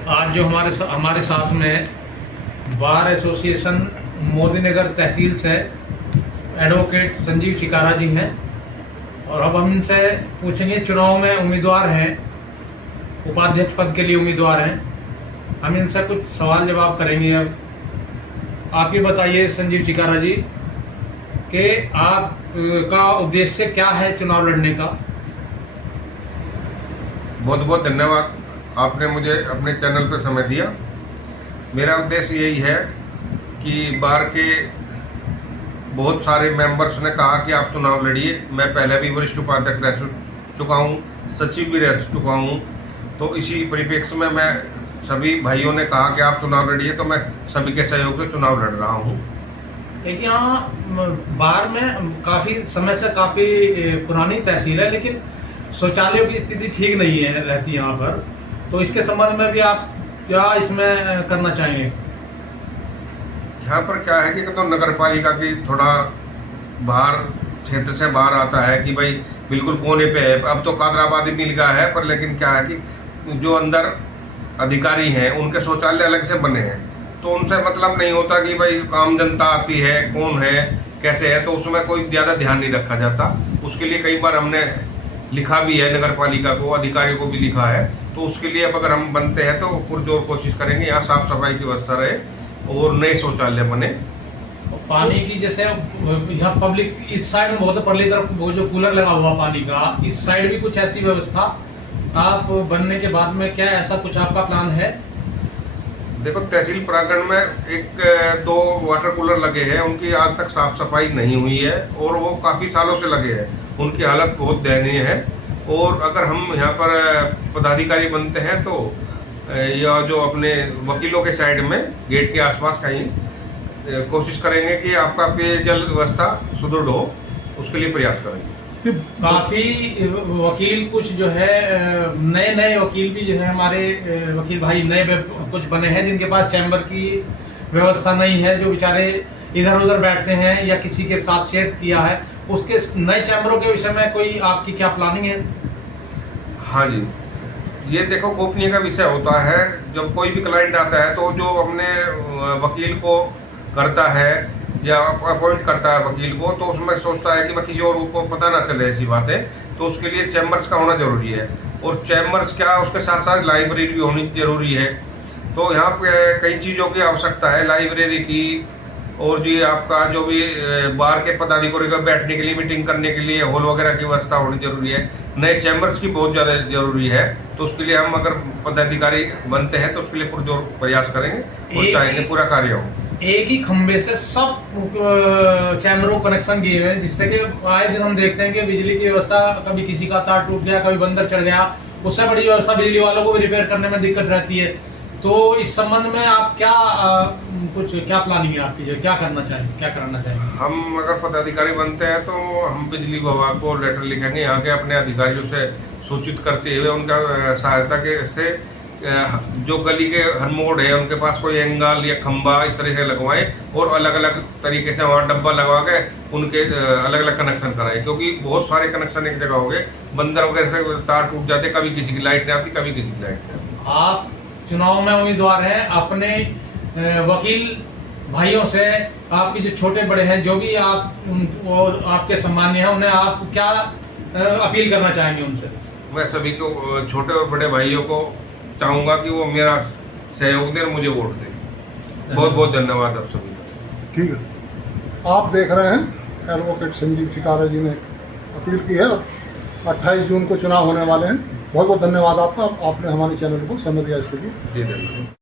आज जो हमारे साथ में बार एसोसिएशन मोदीनगर तहसील से एडवोकेट संजीव चिकारा जी हैं और अब हम इनसे पूछेंगे, चुनाव में उम्मीदवार हैं, उपाध्यक्ष पद के लिए उम्मीदवार हैं, हम इनसे कुछ सवाल जवाब करेंगे। अब आप ये बताइए संजीव चिकारा जी कि आपका उद्देश्य क्या है चुनाव लड़ने का? बहुत बहुत धन्यवाद, आपने मुझे अपने चैनल पर समय दिया। मेरा उद्देश्य यही है कि बार के बहुत सारे मेंबर्स ने कहा कि आप चुनाव लड़िए। मैं पहले भी वरिष्ठ उपाध्यक्ष रह चुका हूँ, सचिव भी रह चुका हूँ, तो इसी परिप्रेक्ष्य में मैं सभी भाइयों ने कहा कि आप चुनाव लड़िए, तो मैं सभी के सहयोग से चुनाव लड़ रहा हूँ। देखिए, यहाँ बार में काफी समय से काफी पुरानी तहसील है, लेकिन शौचालयों की स्थिति ठीक नहीं है रहती यहाँ पर, तो इसके संबंध में भी आप क्या इसमें करना चाहेंगे? यहाँ पर क्या है कि तो नगर पालिका की थोड़ा बाहर क्षेत्र से बाहर आता है कि भाई बिल्कुल कोने पे है। अब तो कादराबादी मिल गया है, पर लेकिन क्या है कि जो अंदर अधिकारी हैं उनके शौचालय अलग से बने हैं, तो उनसे मतलब नहीं होता कि भाई आम जनता आती है, कौन है, कैसे है, तो उसमें कोई ज़्यादा ध्यान नहीं रखा जाता। उसके लिए कई बार हमने लिखा भी है, नगर पालिका को, अधिकारियों को भी लिखा है, तो उसके लिए अब अगर हम बनते हैं तो पुरजोर कोशिश करेंगे यहाँ साफ सफाई की व्यवस्था रहे और नए शौचालय बने। पानी की जैसे यहाँ पब्लिक इस साइड में बहुत है, परली तरफ वो जो कूलर लगा हुआ पानी का, इस साइड भी कुछ ऐसी व्यवस्था आप बनने के बाद में क्या ऐसा कुछ आपका प्लान है? देखो, तहसील प्रांगण में एक दो वाटर कूलर लगे हैं, उनकी आज तक साफ सफाई नहीं हुई है और वो काफी सालों से लगे हैं, उनकी हालत बहुत दयनीय है। और अगर हम यहाँ पर पदाधिकारी बनते हैं तो या जो अपने वकीलों के साइड में गेट के आसपास कहीं कोशिश करेंगे कि आपका पेयजल व्यवस्था सुदृढ़ हो, उसके लिए प्रयास करेंगे। काफी वकील कुछ जो है नए वकील भी जो है हमारे वकील भाई नए कुछ बने हैं जिनके पास चैम्बर की व्यवस्था नहीं है, जो बेचारे इधर उधर बैठते हैं या किसी के साथ शेयर किया है, उसके नए चैम्बरों के विषय में कोई आपकी क्या प्लानिंग है? हाँ जी, ये देखो गोपनीय का विषय होता है। जब कोई भी क्लाइंट आता है तो जो अपने वकील को करता है या अपॉइंट करता है वकील को, तो उसमें सोचता है कि मैं किसी और को पता ना चले ऐसी बातें, तो उसके लिए चैम्बर्स का होना जरूरी है। और चैम्बर्स क्या, उसके साथ साथ लाइब्रेरी भी होनी जरूरी है। तो यहाँ पे कई चीज़ों की आवश्यकता है, लाइब्रेरी की, और जो आपका जो भी बार के पदाधिकारी को बैठने के लिए, मीटिंग करने के लिए हॉल वगैरह की व्यवस्था होनी जरूरी है। नए चैम्बर्स की बहुत ज़्यादा जरूरी है, तो उसके लिए हम अगर पदाधिकारी बनते हैं तो उसके लिए पुरजोर प्रयास करेंगे और चाहेंगे पूरा कार्य हो। एक ही खंबे से सब चैम्बरों कनेक्शन किए हुए हैं, जिससे कि आए दिन हम देखते हैं कि बिजली की व्यवस्था, कभी किसी का तार टूट गया, कभी बंदर चढ़ गया, उससे बड़ी व्यवस्था बिजली वालों को भी रिपेयर करने में दिक्कत रहती है। तो इस संबंध में आप क्या प्लानिंग है आपकी, क्या करना चाहेंगे, क्या करना चाहेंगे? हम अगर पदाधिकारी बनते हैं तो हम बिजली विभाग को लेटर लिखेंगे, यहाँ के अपने अधिकारियों से सूचित करते हुए उनका सहायता के से जो गली के हर मोड़ है उनके पास कोई एंगल या खंबा इस तरह से लगवाएं और अलग अलग तरीके से वहाँ डब्बा लगवा के उनके अलग अलग कनेक्शन कराएं, क्योंकि बहुत सारे कनेक्शन एक जगह हो गए, बंदर वगैरह से तार टूट जाते, कभी किसी की लाइट नहीं आती, कभी किसी की लाइट नहीं आती। आप चुनाव में उम्मीदवार हैं, अपने वकील भाइयों से, आपके जो छोटे बड़े हैं, जो भी आप और आपके सम्मान्य हैं, उन्हें आप क्या अपील करना चाहेंगे उनसे? मैं सभी को, छोटे और बड़े भाइयों को चाहूंगा कि वो मेरा सहयोग दें और मुझे वोट दें। बहुत बहुत धन्यवाद आप सभी का। ठीक है, आप देख रहे हैं एडवोकेट संजीव चिकारा जी ने अपील की है। 28 जून को चुनाव होने वाले हैं। बहुत बहुत धन्यवाद आपका, आपने हमारे चैनल को समय दिया इसके लिए। जी धन्यवाद।